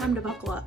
Time to buckle up.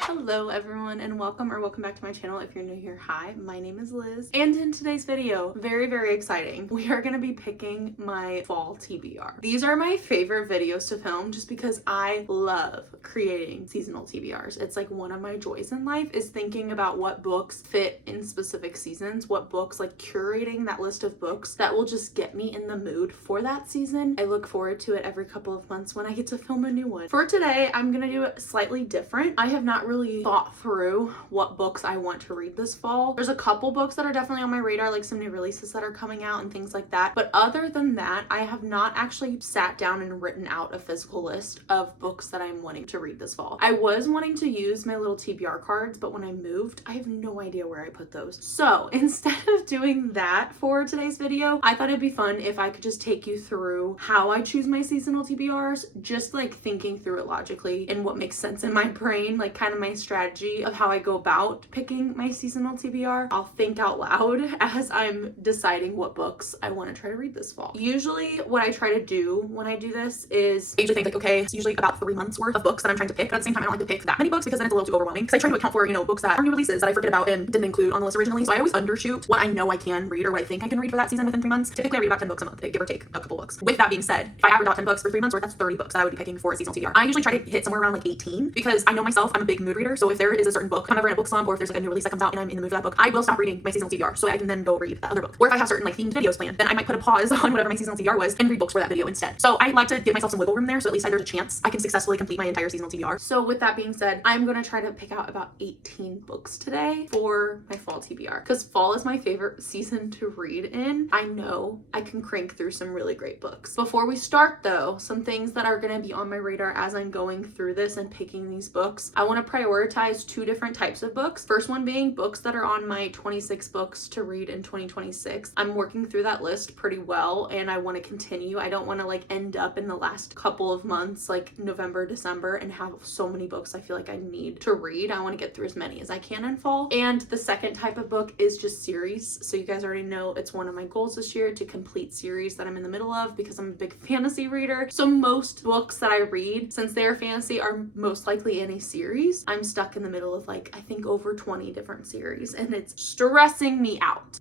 Hello everyone and welcome back to my channel. If you're new here, hi, my name is Liz, and in today's video, very exciting, we are going to be picking my fall TBR. These are my favorite videos to film just because I love creating seasonal TBRs. It's like one of my joys in life is thinking about what books fit in specific seasons, what books, like curating that list of books that will just get me in the mood for that season. I look forward to it every couple of months when I get to film a new one. For today, I'm gonna do it slightly different. I have not really thought through what books I want to read this fall. There's a couple books that are definitely on my radar, like some new releases that are coming out and things like that. But other than that, I have not actually sat down and written out a physical list of books that I'm wanting to read this fall. I was wanting to use my little TBR cards, but when I moved, I have no idea where I put those. So instead of doing that for today's video, I thought it'd be fun if I could just take you through how I choose my seasonal TBRs, just like thinking through it logically and what makes sense in my brain, like kind of my strategy of how I go about picking my seasonal TBR. I'll think out loud as I'm deciding what books I want to try to read this fall. Usually what I try to do when I do this is I usually think like, okay, it's usually about 3 months worth of books that I'm trying to pick, but at the same time I don't like to pick that many books because then it's a little too overwhelming, because I try to account for, you know, books that are new releases that I forget about and didn't include on the list originally. So I always undershoot what I know I can read or what I think I can read for that season within 3 months. Typically I read about 10 books a month, give or take a couple books. With that being said, if I average out 10 books for 3 months, that's 30 books that I would be picking for a seasonal TBR. I usually try to hit somewhere around like 18 because I know myself, I'm a big mood reader. So if there is a certain book, if I'm ever in a book slump, or if there's like a new release that comes out and I'm in the mood for that book, I will stop reading my seasonal TBR so I can then go read that other book. Or if I have certain like themed videos planned, then I might put a pause on whatever my seasonal TBR was and read books for that video instead. So I like to give myself some wiggle room there, so at least there's a chance I can successfully complete my entire seasonal TBR. So with that being said, I'm gonna try to pick out about 18 books today for my fall TBR, because fall is my favorite season to read in. I know I can crank through some really great books. Before we start though, some things that are gonna be on my radar as I'm going through this and picking these books. I want to prioritize 2 different types of books. First one being books that are on my 26 books to read in 2026. I'm working through that list pretty well and I want to continue. I don't want to like end up in the last couple of months, like November, December, and have so many books I feel like I need to read. I want to get through as many as I can in fall. And the second type of book is just series. So you guys already know it's one of my goals this year to complete series that I'm in the middle of because I'm a big fantasy reader. So most books that I read, since they're fantasy, are most likely in a series. I'm stuck in the middle of like, I think over 20 different series and it's stressing me out.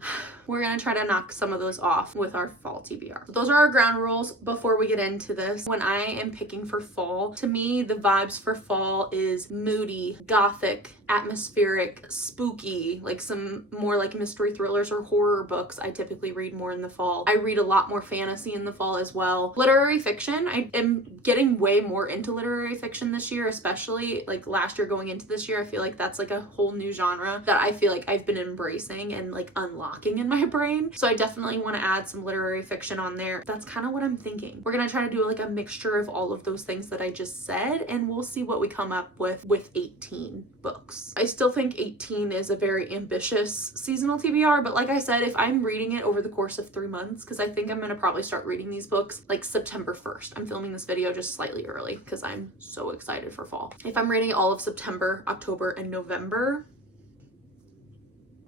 We're gonna try to knock some of those off with our fall TBR. So those are our ground rules before we get into this. When I am picking for fall, to me, the vibes for fall is moody, gothic, atmospheric, spooky, like some more like mystery thrillers or horror books I typically read more in the fall. I read a lot more fantasy in the fall as well. Literary fiction, I am getting way more into literary fiction this year, especially like last year going into this year. I feel like that's like a whole new genre that I feel like I've been embracing and like unlocking in my brain. So I definitely want to add some literary fiction on there. That's kind of what I'm thinking. We're gonna try to do like a mixture of all of those things that I just said, and we'll see what we come up with 18 books. I still think 18 is a very ambitious seasonal TBR, but like I said, if I'm reading it over the course of 3 months, because I think I'm gonna probably start reading these books like September 1st. I'm filming this video just slightly early because I'm so excited for fall. If I'm reading all of September, October, and November,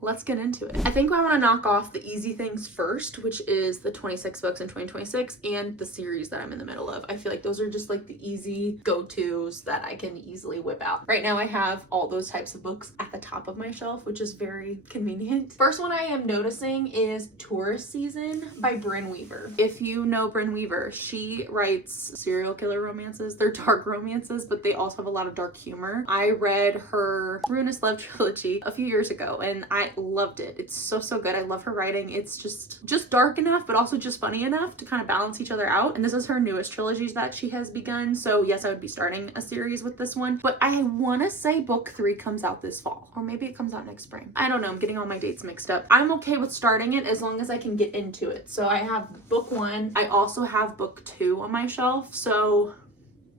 let's get into it. I think I want to knock off the easy things first, which is the 26 books in 2026 and the series that I'm in the middle of. I feel like those are just like the easy go-tos that I can easily whip out. Right now I have all those types of books at the top of my shelf, which is very convenient. First one I am noticing is Tourist Season by Brynne Weaver. If you know Brynne Weaver, she writes serial killer romances. They're dark romances, but they also have a lot of dark humor. I read her Ruinous Love trilogy a few years ago and I loved it. It's so good. I love her writing. It's just dark enough but also just funny enough to kind of balance each other out, and this is her newest trilogies that she has begun. So yes, I would be starting a series with this one, but I want to say book 3 comes out this fall, or maybe it comes out next spring. I don't know, I'm getting all my dates mixed up. I'm okay with starting it as long as I can get into it. So I have book 1. I also have book 2 on my shelf, so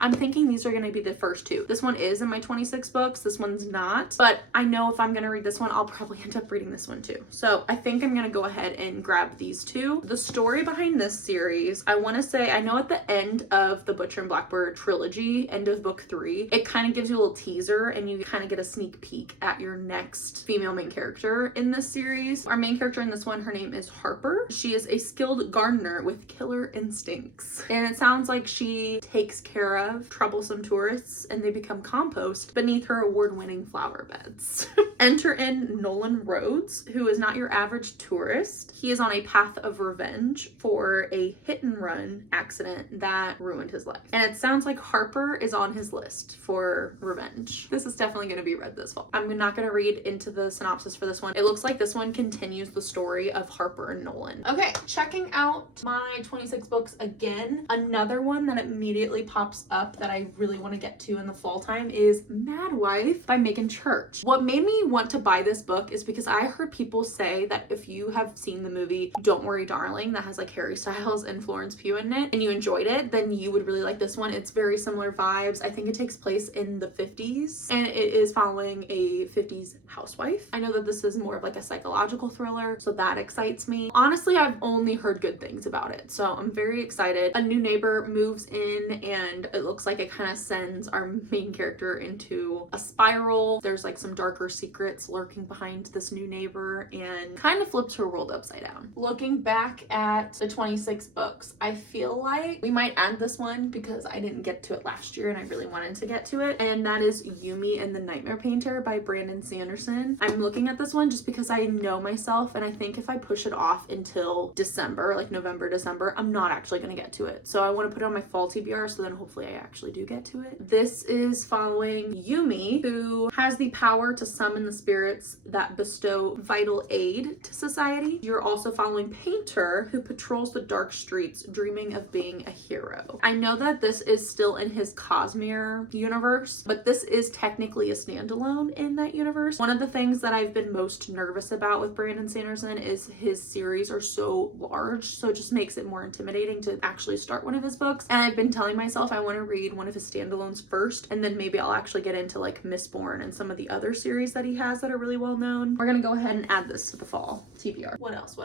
I'm thinking these are going to be the first 2. This one is in my 26 books. This one's not. But I know if I'm going to read this one, I'll probably end up reading this one too. So I think I'm going to go ahead and grab these 2. The story behind this series, I want to say, I know at the end of the Butcher and Blackbird trilogy, end of book 3, it kind of gives you a little teaser and you kind of get a sneak peek at your next female main character in this series. Our main character in this one, her name is Harper. She is a skilled gardener with killer instincts. And it sounds like she takes care of troublesome tourists, and they become compost beneath her award-winning flower beds. Enter in Nolan Rhodes, who is not your average tourist. He is on a path of revenge for a hit-and-run accident that ruined his life. And it sounds like Harper is on his list for revenge. This is definitely going to be read this fall. I'm not going to read into the synopsis for this one. It looks like this one continues the story of Harper and Nolan. Okay, checking out my 26 books again. Another one that immediately pops up that I really want to get to in the fall time is Mad Wife by Megan Church. What made me want to buy this book is because I heard people say that if you have seen the movie Don't Worry Darling that has like Harry Styles and Florence Pugh in it and you enjoyed it, then you would really like this one. It's very similar vibes. I think it takes place in the 50s and it is following a 50s housewife. I know that this is more of like a psychological thriller, so that excites me. Honestly, I've only heard good things about it, so I'm very excited. A new neighbor moves in and it looks like it kind of sends our main character into a spiral. There's like some darker secrets lurking behind this new neighbor and kind of flips her world upside down. Looking back at the 26 books, I feel like we might add this one because I didn't get to it last year and I really wanted to get to it, and that is Yumi and the Nightmare Painter by Brandon Sanderson. I'm looking at this one just because I know myself, and I think if I push it off until December, like November, December, I'm not actually going to get to it. So I want to put it on my fall TBR so then hopefully I actually do get to it. This is following Yumi, who has the power to summon the spirits that bestow vital aid to society. You're also following Painter, who patrols the dark streets dreaming of being a hero. I know that this is still in his Cosmere universe, but this is technically a standalone in that universe. One of the things that I've been most nervous about with Brandon Sanderson is his series are so large, so it just makes it more intimidating to actually start one of his books. And I've been telling myself I want to read one of his standalones first, and then maybe I'll actually get into like Mistborn and some of the other series that he has that are really well known. We're gonna go ahead and add this to the fall TBR. What else?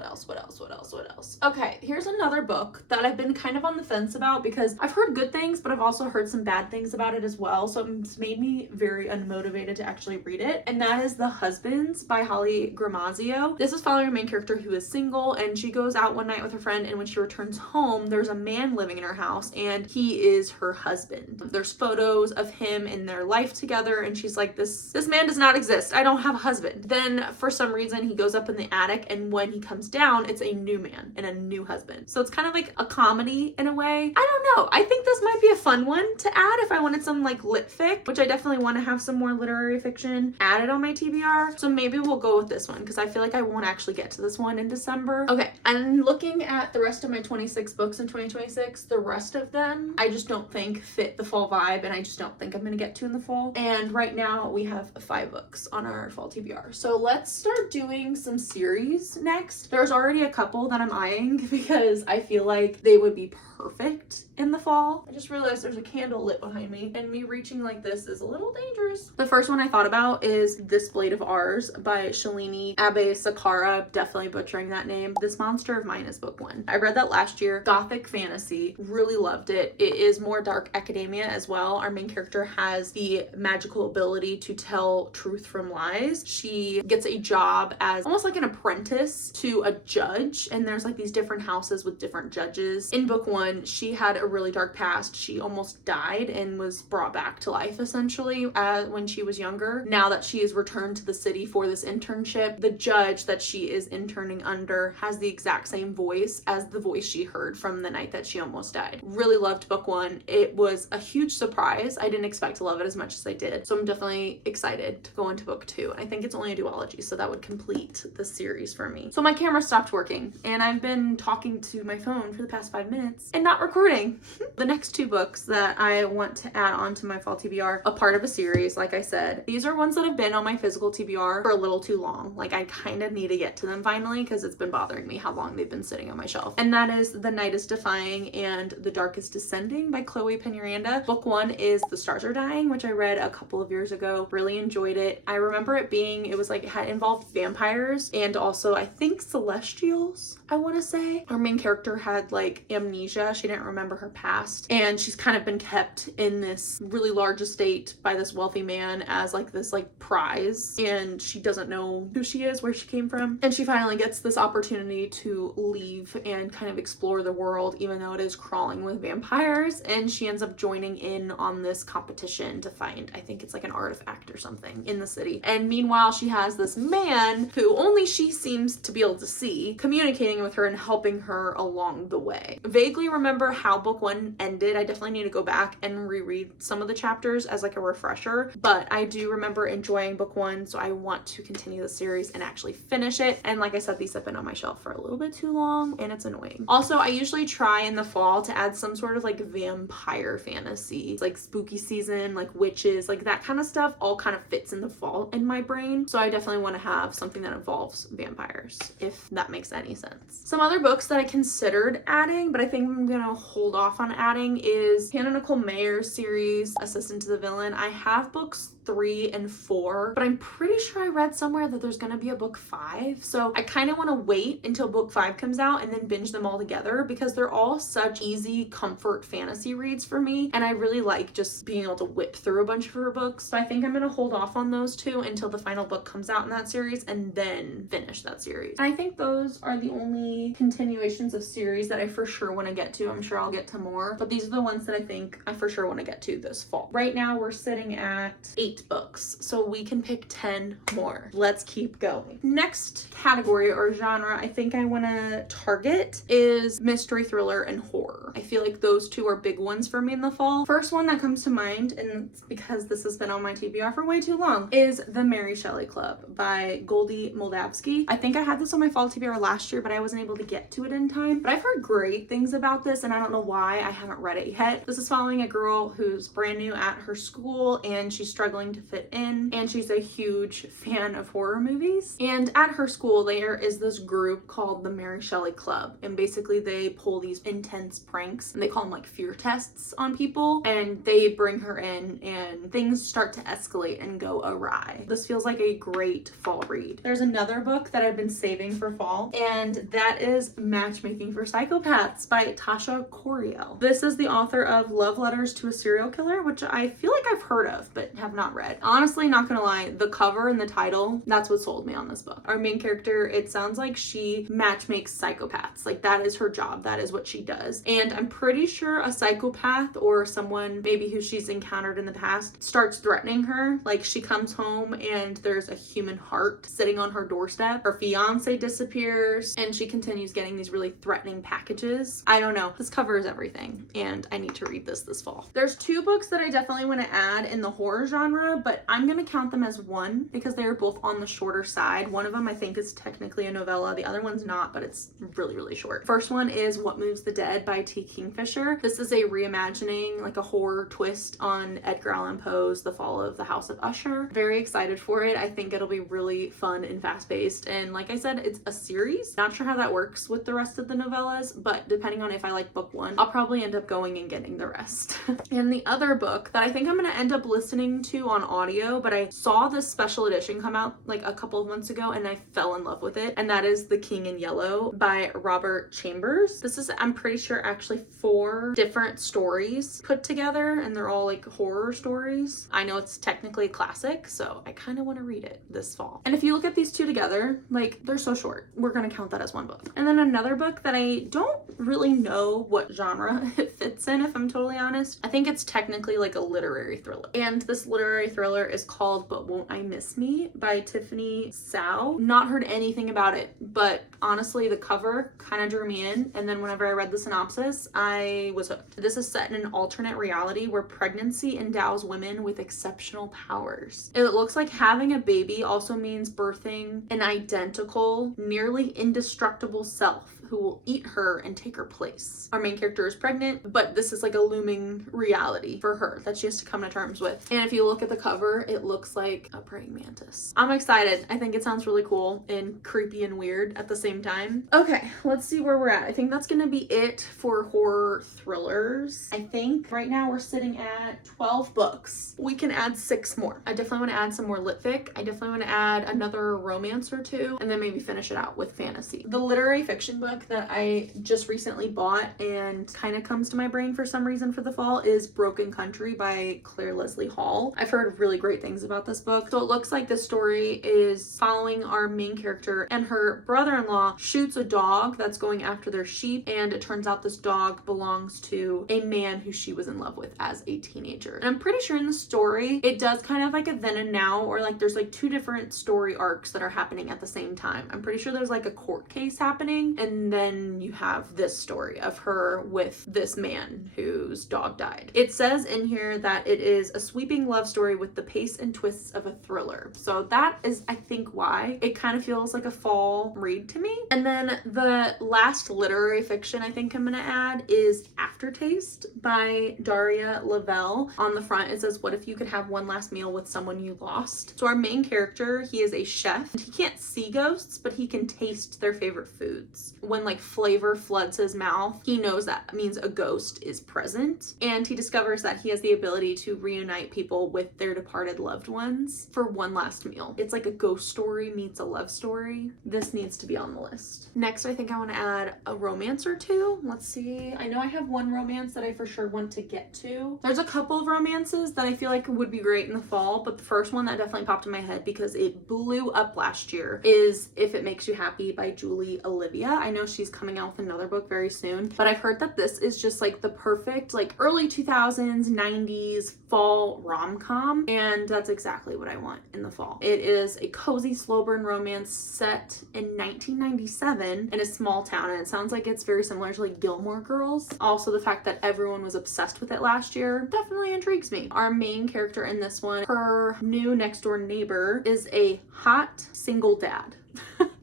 Okay, here's another book that I've been kind of on the fence about because I've heard good things, but I've also heard some bad things about it as well, so it's made me very unmotivated to actually read it, and that is The Husbands by Holly Gramazio. This is following a main character who is single, and she goes out one night with her friend, and when she returns home, there's a man living in her house, and he is her husband. There's photos of him in their life together, and she's like, this man does not exist. I don't have a husband. Then for some reason, he goes up in the attic, and when he comes down, it's a new man and a new husband. So it's kind of like a comedy in a way. I don't know. I think this might be a fun one to add if I wanted some like lit fic, which I definitely want to have some more literary fiction added on my TBR. So maybe we'll go with this one because I feel like I won't actually get to this one in December. Okay, I'm looking at the rest of my 26 books in 2026. The rest of them I just don't think fit the fall vibe, and I just don't think I'm gonna get to in the fall. And right now we have 5 books on our fall TBR. So let's start doing some series next. There's already a couple that I'm eyeing because I feel like they would be perfect in the fall. I just realized there's a candle lit behind me, and me reaching like this is a little dangerous. The first one I thought about is This Blade of Ours by Shalini Abe Sakara, definitely butchering that name. This Monster of Mine is book 1. I read that last year. Gothic fantasy, really loved it. It is more dark academia as well. Our main character has the magical ability to tell truth from lies. She gets a job as almost like an apprentice to a judge, and there's like these different houses with different judges. In book 1, she had a really dark past. She almost died and was brought back to life essentially when she was younger. Now that she is returned to the city for this internship, the judge that she is interning under has the exact same voice as the voice she heard from the night that she almost died. Really loved book 1. It was a huge surprise. I didn't expect to love it as much as I did. So I'm definitely excited to go into book 2. And I think it's only a duology, so that would complete the series for me. So my camera stopped working and I've been talking to my phone for the past 5 minutes and not recording. The next 2 books that I want to add on to my fall TBR, a part of a series, like I said, these are ones that have been on my physical TBR for a little too long. Like I kind of need to get to them finally because it's been bothering me how long they've been sitting on my shelf. And that is The Night is Defying and The Dark is Descending by Chloe Peñaranda. Book 1 is The Stars Are Dying, which I read a couple of years ago. Really enjoyed it. I remember it being, it was like, it had involved vampires and also I think celestials, I want to say. Our main character had like amnesia amnesia. She didn't remember her past, and she's kind of been kept in this really large estate by this wealthy man as like this like prize, and she doesn't know who she is, where she came from, and she finally gets this opportunity to leave and kind of explore the world, even though it is crawling with vampires, and she ends up joining in on this competition to find, I think it's like an artifact or something in the city. And meanwhile, she has this man who only she seems to be able to see, communicating with her and helping her along the way. Vaguely remember how book one ended. I definitely need to go back and reread some of the chapters as like a refresher, but I do remember enjoying book one, so I want to continue the series and actually finish it. And like I said, these have been on my shelf for a little bit too long, and it's annoying. Also, I usually try in the fall to add some sort of like vampire fantasy, like spooky season, like witches, like that kind of stuff all kind of fits in the fall in my brain. So I definitely want to have something that involves vampires, if that makes any sense. Some other books that I considered adding, but I think I'm gonna hold off on adding, is Hannah Nicole Mayer's series, Assistant to the Villain. I have books 3 and 4, but I'm pretty sure I read somewhere that there's gonna be a book 5. So I kind of want to wait until book 5 comes out and then binge them all together, because they're all such easy comfort fantasy reads for me, and I really like just being able to whip through a bunch of her books. So I think I'm gonna hold off on those two until the final book comes out in that series and then finish that series. And I think those are the only continuations of series that I for sure want to get to. I'm sure I'll get to more, but these are the ones that I think I for sure want to get to this fall. Right now we're sitting at 8 books, so we can pick 10 more. Let's keep going. Next category or genre I think I want to target is mystery, thriller, and horror. I feel like those two are big ones for me in the fall. First one that comes to mind, and it's because this has been on my TBR for way too long, is The Mary Shelley Club by Goldie Moldavsky. I think I had this on my fall TBR last year, but I wasn't able to get to it in time. But I've heard great things about this, and I don't know why I haven't read it yet. This is following a girl who's brand new at her school, and she's struggling to fit in, and she's a huge fan of horror movies. And at her school there is this group called the Mary Shelley Club, and basically they pull these intense pranks, and they call them like fear tests on people, and they bring her in and things start to escalate and go awry. This feels like a great fall read. There's another book that I've been saving for fall, and that is Matchmaking for Psychopaths by Tasha Coriel. This is the author of Love Letters to a Serial Killer, which I feel like I've heard of but have not read. Honestly, not gonna lie, the cover and the title, that's what sold me on this book. Our main character, it sounds like she matchmakes psychopaths. Like that is her job, that is what she does. And I'm pretty sure a psychopath or someone maybe who she's encountered in the past starts threatening her. Like she comes home and there's a human heart sitting on her doorstep. Her fiance disappears and she continues getting these really threatening packages. I don't know. This cover is everything, and I need to read this fall. There's 2 books that I definitely want to add in the horror genre, but I'm gonna count them as one because they are both on the shorter side. One of them I think is technically a novella, the other one's not, but it's really short. First one is What Moves the Dead by T. Kingfisher. This is a reimagining, like a horror twist on Edgar Allan Poe's The Fall of the House of Usher. Very excited for it. I think it'll be really fun and fast-paced, and like I said, it's a series. Not sure how that works with the rest of the novellas, but depending on if I like book 1, I'll probably end up going and getting the rest. And the other book that I think I'm gonna end up listening to on audio, but I saw this special edition come out like a couple of months ago and I fell in love with it, and that is The King in Yellow by Robert Chambers. This is, I'm pretty sure, actually 4 different stories put together, and they're all like horror stories. I know it's technically a classic, so I kind of want to read it this fall. And if you look at these 2 together, like they're so short, we're gonna count that as one book. And then another book that I don't really know what genre it fits in, if I'm totally honest. I think it's technically like a literary thriller, and this literary thriller is called But Won't I Miss Me by Tiffany Sao. Not heard anything about it, but honestly the cover kind of drew me in, and then whenever I read the synopsis I was hooked. This is set in an alternate reality where pregnancy endows women with exceptional powers. It looks like having a baby also means birthing an identical, nearly indestructible self who will eat her and take her place. Our main character is pregnant, but this is like a looming reality for her that she has to come to terms with. And if you look at the cover, it looks like a praying mantis. I'm excited. I think it sounds really cool and creepy and weird at the same time. Okay, let's see where we're at. I think that's gonna be it for horror thrillers. I think right now we're sitting at 12 books. We can add 6 more. I definitely want to add some more lit fic. I definitely want to add another romance or 2, and then maybe finish it out with fantasy. The literary fiction book book that I just recently bought and kind of comes to my brain for some reason for the fall is Broken Country by Claire Leslie Hall. I've heard really great things about this book. So it looks like this story is following our main character, and her brother-in-law shoots a dog that's going after their sheep, and it turns out this dog belongs to a man who she was in love with as a teenager. And I'm pretty sure in the story it does kind of like a then and now, or like there's like two different story arcs that are happening at the same time. I'm pretty sure there's like a court case happening, and then you have this story of her with this man whose dog died. It says in here that it is a sweeping love story with the pace and twists of a thriller. So that is, I think, why it kind of feels like a fall read to me. And then the last literary fiction I think I'm gonna add is Aftertaste by Daria Lavelle. On the front it says, what if you could have one last meal with someone you lost? So our main character, he is a chef. He can't see ghosts, but he can taste their favorite foods. When like flavor floods his mouth, he knows that means a ghost is present, and he discovers that he has the ability to reunite people with their departed loved ones for one last meal. It's like a ghost story meets a love story. This needs to be on the list. Next, I think I want to add a romance or two. Let's see. I know I have one romance that I for sure want to get to. There's a couple of romances that I feel like would be great in the fall, but the first one that definitely popped in my head because it blew up last year is If It Makes You Happy by Julie Olivia. I know she's coming out with another book very soon, but I've heard that this is just like the perfect like early 2000s, 90s fall rom-com, and that's exactly what I want in the fall. It is a cozy slow burn romance set in 1997 in a small town, and it sounds like it's very similar to like Gilmore Girls. Also, the fact that everyone was obsessed with it last year definitely intrigues me. Our main character in this one, her new next door neighbor, is a hot single dad.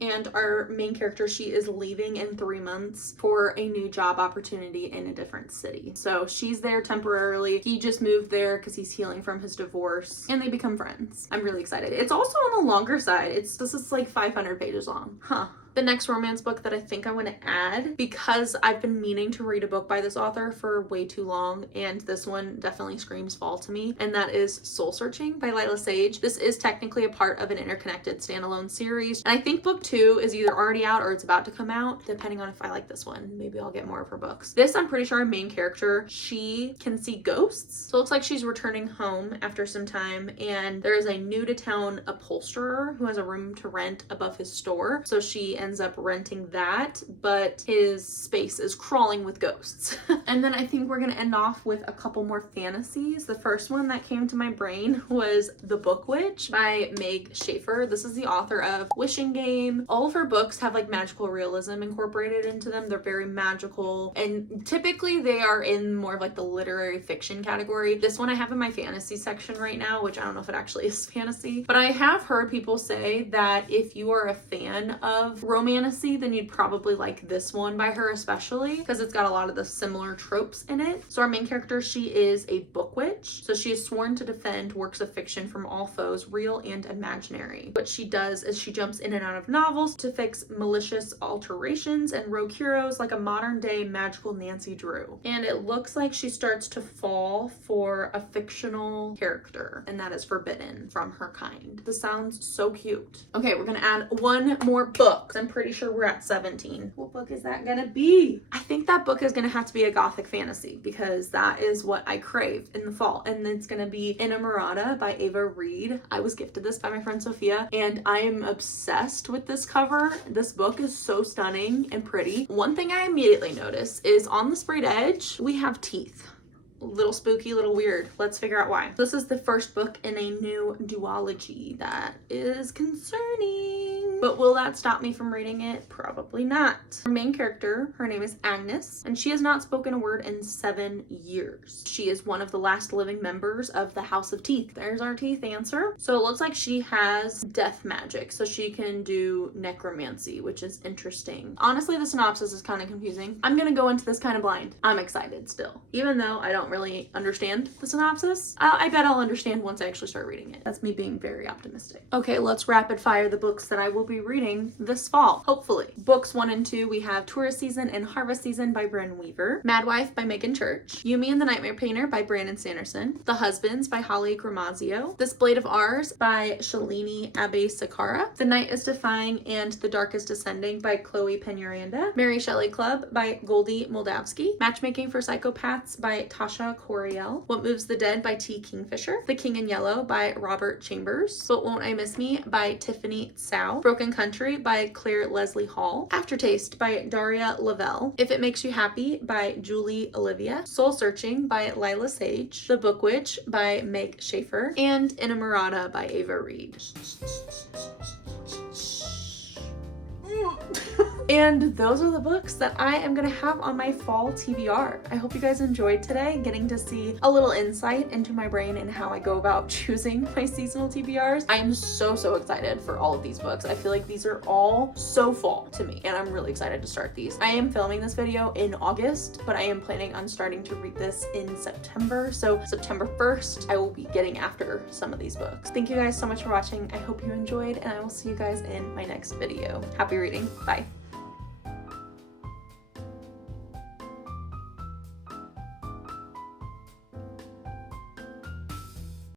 And our main character, she is leaving in 3 months for a new job opportunity in a different city. So she's there temporarily. He just moved there because he's healing from his divorce, and they become friends. I'm really excited. It's also on the longer side. This is like 500 pages long. The next romance book that I think I want to add, because I've been meaning to read a book by this author for way too long, and this one definitely screams fall to me, and that is Soul Searching by Lila Sage. This is technically a part of an interconnected standalone series, and I think book 2 is either already out or it's about to come out, depending on if I like this one. Maybe I'll get more of her books. This, I'm pretty sure our main character, she can see ghosts. So it looks like she's returning home after some time, and there is a new to town upholsterer who has a room to rent above his store. So she ends up renting that, but his space is crawling with ghosts. And then I think we're gonna end off with a couple more fantasies. The first one that came to my brain was The Book Witch by Meg Schaefer. This is the author of Wishing Game. All of her books have like magical realism incorporated into them. They're very magical, and typically they are in more of like the literary fiction category. This one I have in my fantasy section right now, which I don't know if it actually is fantasy, but I have heard people say that if you are a fan of romantasy, then you'd probably like this one by her, especially because it's got a lot of the similar tropes in it. So our main character, she is a book witch. So she is sworn to defend works of fiction from all foes, real and imaginary. What she does is she jumps in and out of novels to fix malicious alterations and rogue heroes like a modern day magical Nancy Drew. And it looks like she starts to fall for a fictional character, and that is forbidden from her kind. This sounds so cute. Okay, we're gonna add one more book. I'm pretty sure we're at 17. What book is that gonna be? I think that book is gonna have to be a gothic fantasy because that is what I crave in the fall, and it's gonna be Inamorata by Ava Reed. I was gifted this by my friend Sophia, and I am obsessed with this cover. This book is so stunning and pretty. One thing I immediately notice is on the sprayed edge, we have teeth. Little spooky, little weird. Let's figure out why. This is the first book in a new duology that is concerning. But will that stop me from reading it? Probably not. Our main character, her name is Agnes, and she has not spoken a word in 7 years. She is one of the last living members of the House of Teeth. There's our teeth answer. So it looks like she has death magic, so she can do necromancy, which is interesting. Honestly, the synopsis is kind of confusing. I'm gonna go into this kind of blind. I'm excited still, even though I don't don't really understand the synopsis. I bet I'll understand once I actually start reading it. That's me being very optimistic. Okay, let's rapid fire the books that I will be reading this fall, hopefully. Books 1 and 2, we have Tourist Season and Harvest Season by Bryn Weaver, Mad Wife by Megan Church, Yumi and the Nightmare Painter by Brandon Sanderson, The Husbands by Holly Gramazio, This Blade of Ours by Shalini Abe Sakara, The Night is Defying and The Dark is Descending by Chloe Peñaranda, Mary Shelley Club by Goldie Moldavsky, Matchmaking for Psychopaths by Tasha Coriel, What Moves the Dead by T. Kingfisher, The King in Yellow by Robert Chambers, But Won't I Miss Me by Tiffany Tsao, Broken Country by Claire Leslie Hall, Aftertaste by Daria Lavelle, If It Makes You Happy by Julie Olivia, Soul Searching by Lila Sage, The Book Witch by Meg Schaefer, and Inamorata by Ava Reed. And those are the books that I am going to have on my fall TBR. I hope you guys enjoyed today, getting to see a little insight into my brain and how I go about choosing my seasonal TBRs. I am so excited for all of these books. I feel like these are all so fall to me, and I'm really excited to start these. I am filming this video in August, but I am planning on starting to read this in September. So September 1st, I will be getting after some of these books. Thank you guys so much for watching. I hope you enjoyed, and I will see you guys in my next video. Happy reading. Bye.